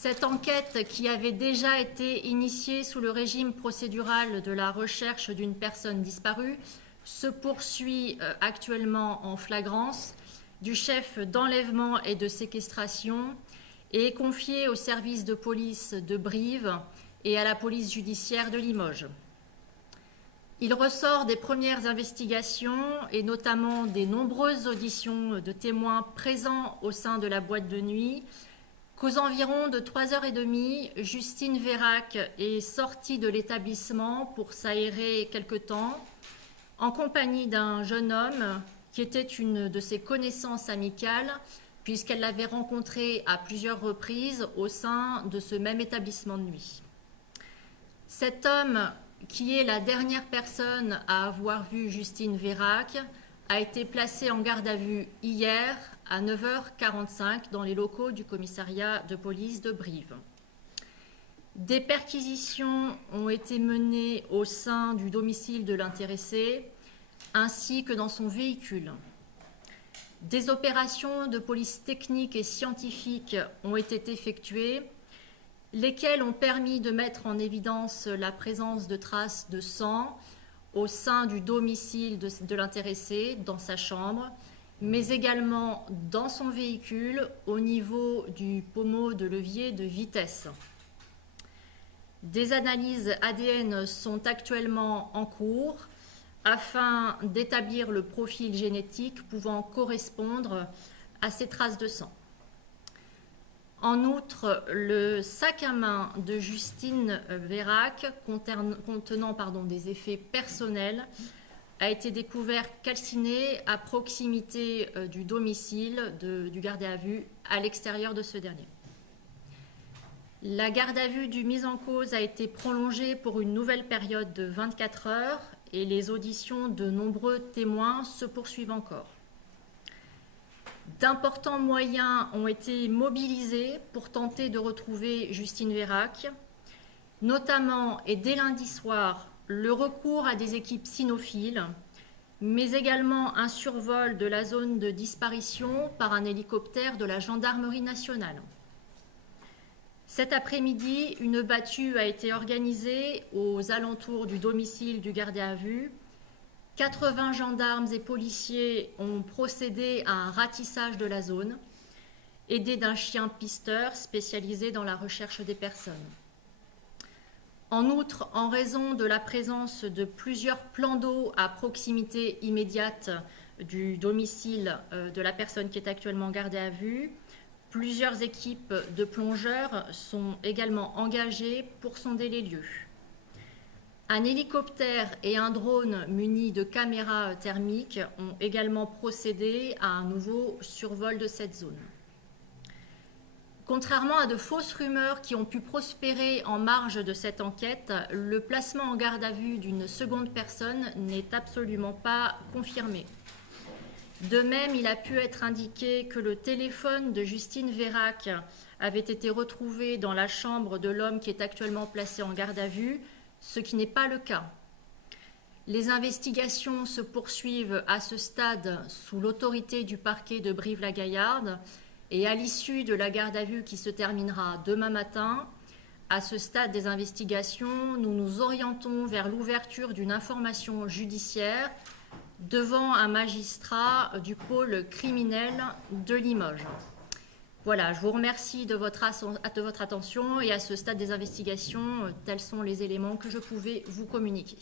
Cette enquête, qui avait déjà été initiée sous le régime procédural de la recherche d'une personne disparue, se poursuit actuellement en flagrance du chef d'enlèvement et de séquestration et est confiée au service de police de Brive et à la police judiciaire de Limoges. Il ressort des premières investigations et notamment des nombreuses auditions de témoins présents au sein de la boîte de nuit qu'aux environs de 3h30, Justine Vérac est sortie de l'établissement pour s'aérer quelque temps, en compagnie d'un jeune homme qui était une de ses connaissances amicales, puisqu'elle l'avait rencontré à plusieurs reprises au sein de ce même établissement de nuit. Cet homme, qui est la dernière personne à avoir vu Justine Vérac, a été placé en garde à vue hier à 9h45 dans les locaux du commissariat de police de Brive. Des perquisitions ont été menées au sein du domicile de l'intéressé ainsi que dans son véhicule. Des opérations de police technique et scientifique ont été effectuées, lesquelles ont permis de mettre en évidence la présence de traces de sang au sein du domicile de l'intéressé, dans sa chambre, mais également dans son véhicule au niveau du pommeau de levier de vitesse. Des analyses ADN sont actuellement en cours afin d'établir le profil génétique pouvant correspondre à ces traces de sang. En outre, le sac à main de Justine Vérac contenant des effets personnels a été découvert calciné à proximité du domicile du gardé à vue à l'extérieur de ce dernier. La garde à vue du mis en cause a été prolongée pour une nouvelle période de 24 heures et les auditions de nombreux témoins se poursuivent encore. D'importants moyens ont été mobilisés pour tenter de retrouver Justine Vérac, notamment et dès lundi soir, le recours à des équipes cynophiles, mais également un survol de la zone de disparition par un hélicoptère de la gendarmerie nationale. Cet après-midi, une battue a été organisée aux alentours du domicile du gardé à vue. 80 gendarmes et policiers ont procédé à un ratissage de la zone, aidés d'un chien pisteur spécialisé dans la recherche des personnes. En outre, en raison de la présence de plusieurs plans d'eau à proximité immédiate du domicile de la personne qui est actuellement gardée à vue, plusieurs équipes de plongeurs sont également engagées pour sonder les lieux. Un hélicoptère et un drone munis de caméras thermiques ont également procédé à un nouveau survol de cette zone. Contrairement à de fausses rumeurs qui ont pu prospérer en marge de cette enquête, le placement en garde à vue d'une seconde personne n'est absolument pas confirmé. De même, il a pu être indiqué que le téléphone de Justine Vérac avait été retrouvé dans la chambre de l'homme qui est actuellement placé en garde à vue, ce qui n'est pas le cas. Les investigations se poursuivent à ce stade sous l'autorité du parquet de Brive-la-Gaillarde et à l'issue de la garde à vue qui se terminera demain matin. À ce stade des investigations, nous nous orientons vers l'ouverture d'une information judiciaire devant un magistrat du pôle criminel de Limoges. Voilà, je vous remercie de votre attention et à ce stade des investigations, tels sont les éléments que je pouvais vous communiquer.